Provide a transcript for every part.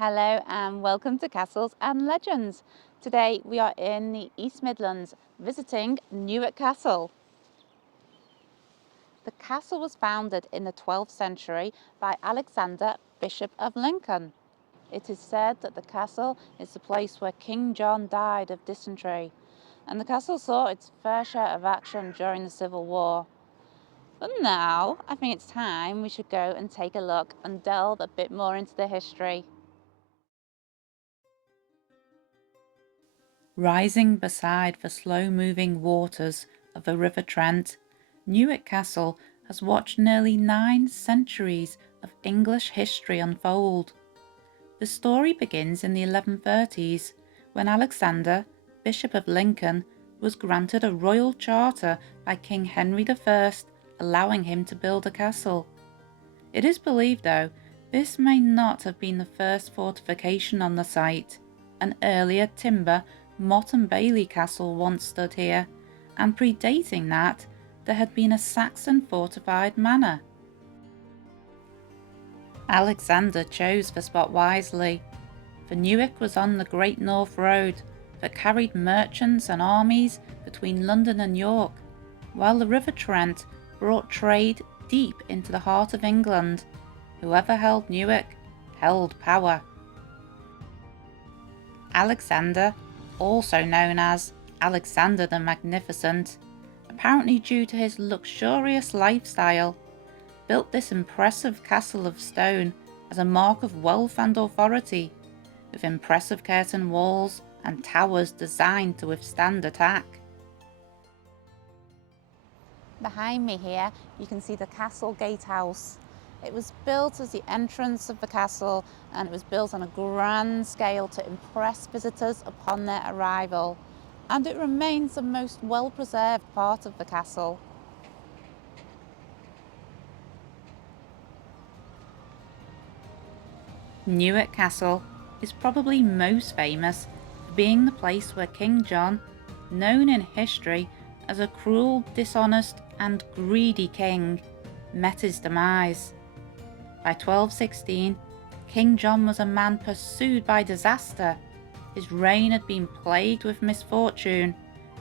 Hello and welcome to Castles and Legends. Today we are in the East Midlands visiting Newark Castle. The castle was founded in the 12th century by Alexander, Bishop of Lincoln. It is said that the castle is the place where King John died of dysentery, and the castle saw its fair share of action during the Civil War. But now I think it's time we should go and take a look and delve a bit more into the history. Rising beside the slow-moving waters of the River Trent, Newick Castle has watched nearly 9 centuries of English history unfold. The story begins in the 1130s, when Alexander, Bishop of Lincoln, was granted a royal charter by King Henry I, allowing him to build a castle. It is believed, though, this may not have been the first fortification on the site. An earlier timber Motte and Bailey Castle once stood here, and predating that, there had been a Saxon fortified manor. Alexander chose the spot wisely, for Newick was on the Great North Road that carried merchants and armies between London and York, while the River Trent brought trade deep into the heart of England. Whoever held Newick held power. Alexander, also known as Alexander the Magnificent, apparently due to his luxurious lifestyle, built this impressive castle of stone as a mark of wealth and authority, with impressive curtain walls and towers designed to withstand attack. Behind me here you can see the castle gatehouse. It was built as the entrance of the castle, and it was built on a grand scale to impress visitors upon their arrival, and it remains the most well-preserved part of the castle. Newark Castle is probably most famous for being the place where King John, known in history as a cruel, dishonest and greedy king, met his demise. By 1216, King John was a man pursued by disaster. His reign had been plagued with misfortune.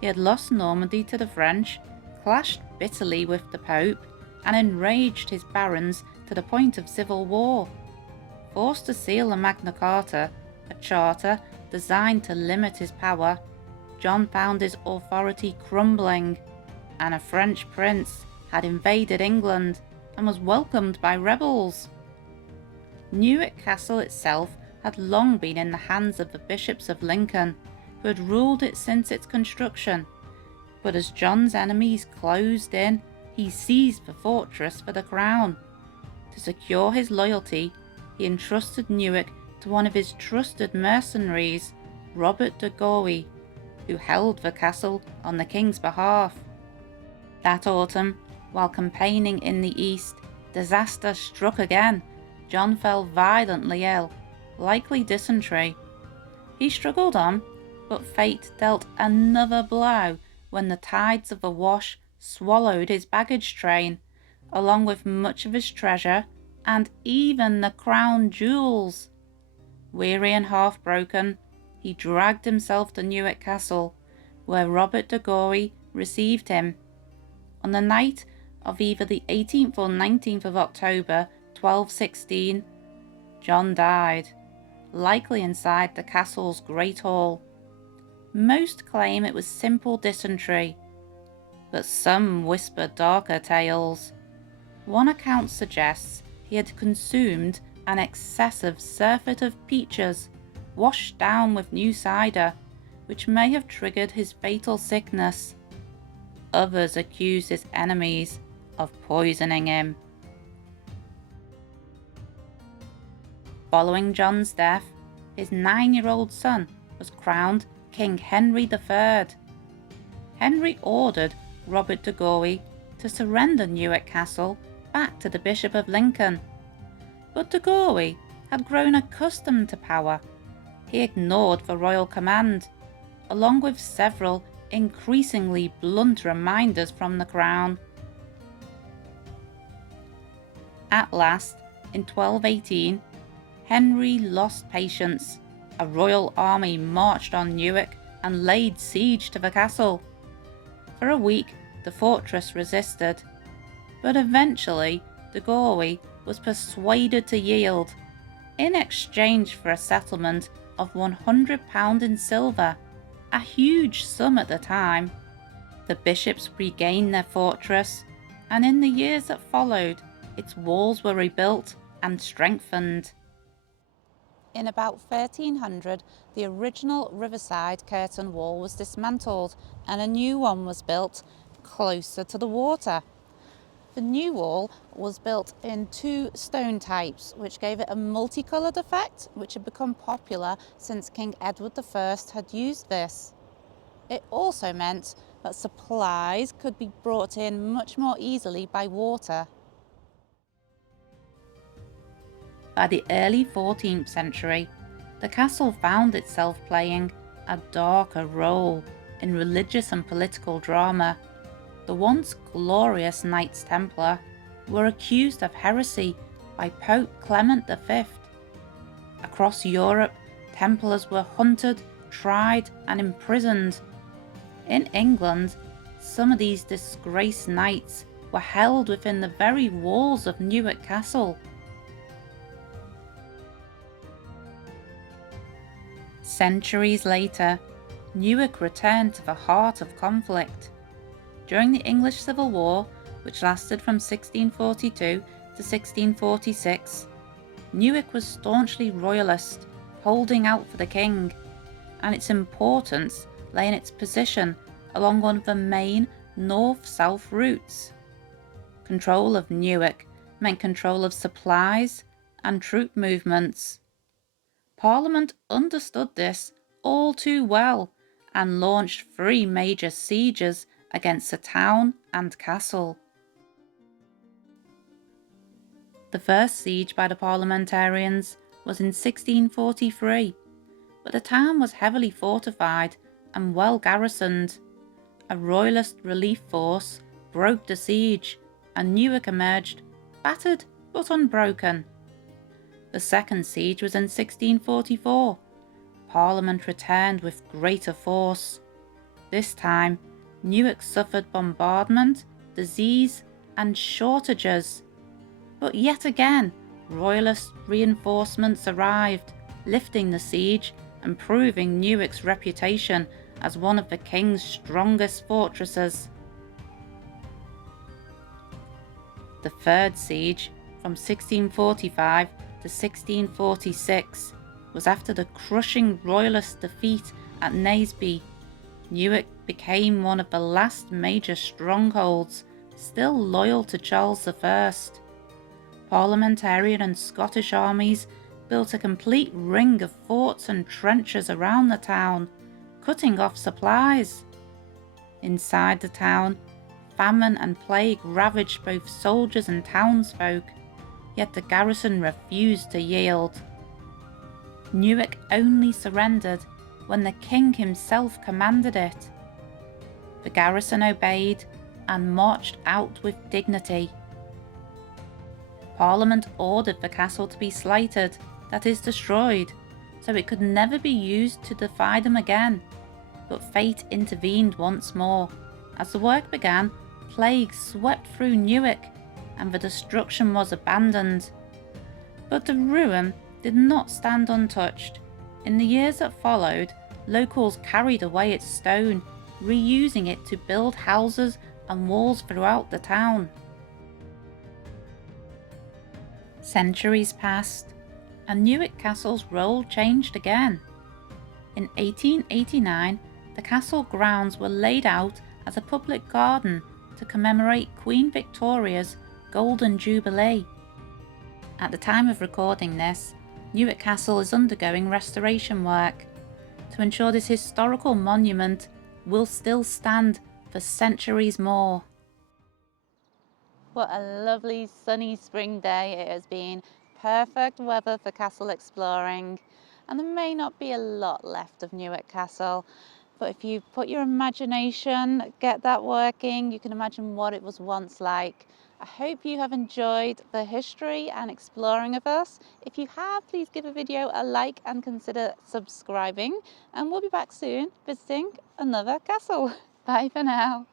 He had lost Normandy to the French, clashed bitterly with the Pope, and enraged his barons to the point of civil war. Forced to seal the Magna Carta, a charter designed to limit his power, John found his authority crumbling, and a French prince had invaded England and was welcomed by rebels. Newick Castle itself had long been in the hands of the bishops of Lincoln, who had ruled it since its construction, but as John's enemies closed in, he seized the fortress for the crown. To secure his loyalty, he entrusted Newick to one of his trusted mercenaries, Robert de Gourvy, who held the castle on the king's behalf. That autumn, while campaigning in the east, disaster struck again. John fell violently ill, likely dysentery. He struggled on, but fate dealt another blow when the tides of the Wash swallowed his baggage train, along with much of his treasure and even the crown jewels. Weary and half-broken, he dragged himself to Newick Castle, where Robert de Gourvy received him. On the night of either the 18th or 19th of October 1216, John died, likely inside the castle's great hall. Most claim it was simple dysentery, but some whisper darker tales. One account suggests he had consumed an excessive surfeit of peaches, washed down with new cider, which may have triggered his fatal sickness. Others accuse his enemies of poisoning him. Following John's death, his 9-year-old son was crowned King Henry III. Henry ordered Robert de Gourvy to surrender Newick Castle back to the Bishop of Lincoln. But de Gourvy had grown accustomed to power. He ignored the royal command, along with several increasingly blunt reminders from the crown. At last, in 1218, Henry lost patience. A royal army marched on Newick and laid siege to the castle. For a week, the fortress resisted, but eventually the Galway was persuaded to yield in exchange for a settlement of £100 in silver, a huge sum at the time. The bishops regained their fortress, and in the years that followed, its walls were rebuilt and strengthened. In about 1300, the original riverside curtain wall was dismantled and a new one was built closer to the water. The new wall was built in two stone types, which gave it a multicoloured effect, which had become popular since King Edward I had used this. It also meant that supplies could be brought in much more easily by water. By the early 14th century, the castle found itself playing a darker role in religious and political drama. The once glorious Knights Templar were accused of heresy by Pope Clement V. Across Europe, Templars were hunted, tried, and imprisoned. In England, some of these disgraced knights were held within the very walls of Newark Castle. Centuries later, Newick returned to the heart of conflict. During the English Civil War, which lasted from 1642 to 1646, Newick was staunchly royalist, holding out for the king, and its importance lay in its position along one of the main north-south routes. Control of Newick meant control of supplies and troop movements. Parliament understood this all too well and launched 3 major sieges against the town and castle. The first siege by the parliamentarians was in 1643, but the town was heavily fortified and well garrisoned. A royalist relief force broke the siege and Newick emerged, battered but unbroken. The second siege was in 1644. Parliament returned with greater force. This time, Newick suffered bombardment, disease, and shortages. But yet again, royalist reinforcements arrived, lifting the siege and proving Newick's reputation as one of the king's strongest fortresses. The third siege, from 1645 to 1646, was after the crushing royalist defeat at Naseby. Newick became one of the last major strongholds still loyal to Charles I. Parliamentarian and Scottish armies built a complete ring of forts and trenches around the town, cutting off supplies. Inside the town, famine and plague ravaged both soldiers and townsfolk, yet the garrison refused to yield. Newick only surrendered when the king himself commanded it. The garrison obeyed and marched out with dignity. Parliament ordered the castle to be slighted, that is destroyed, so it could never be used to defy them again. But fate intervened once more. As the work began, plague swept through Newick and the destruction was abandoned. But the ruin did not stand untouched. In the years that followed, locals carried away its stone, reusing it to build houses and walls throughout the town. Centuries passed, and Newick Castle's role changed again. In 1889, the castle grounds were laid out as a public garden to commemorate Queen Victoria's Golden Jubilee. At the time of recording this, Newick Castle is undergoing restoration work to ensure this historical monument will still stand for centuries more. What a lovely sunny spring day it has been. Perfect weather for castle exploring, and there may not be a lot left of Newick Castle, but if you put your imagination, get that working, you can imagine what it was once like. I hope you have enjoyed the history and exploring of us. If you have, please give a video a like and consider subscribing. And we'll be back soon visiting another castle. Bye for now.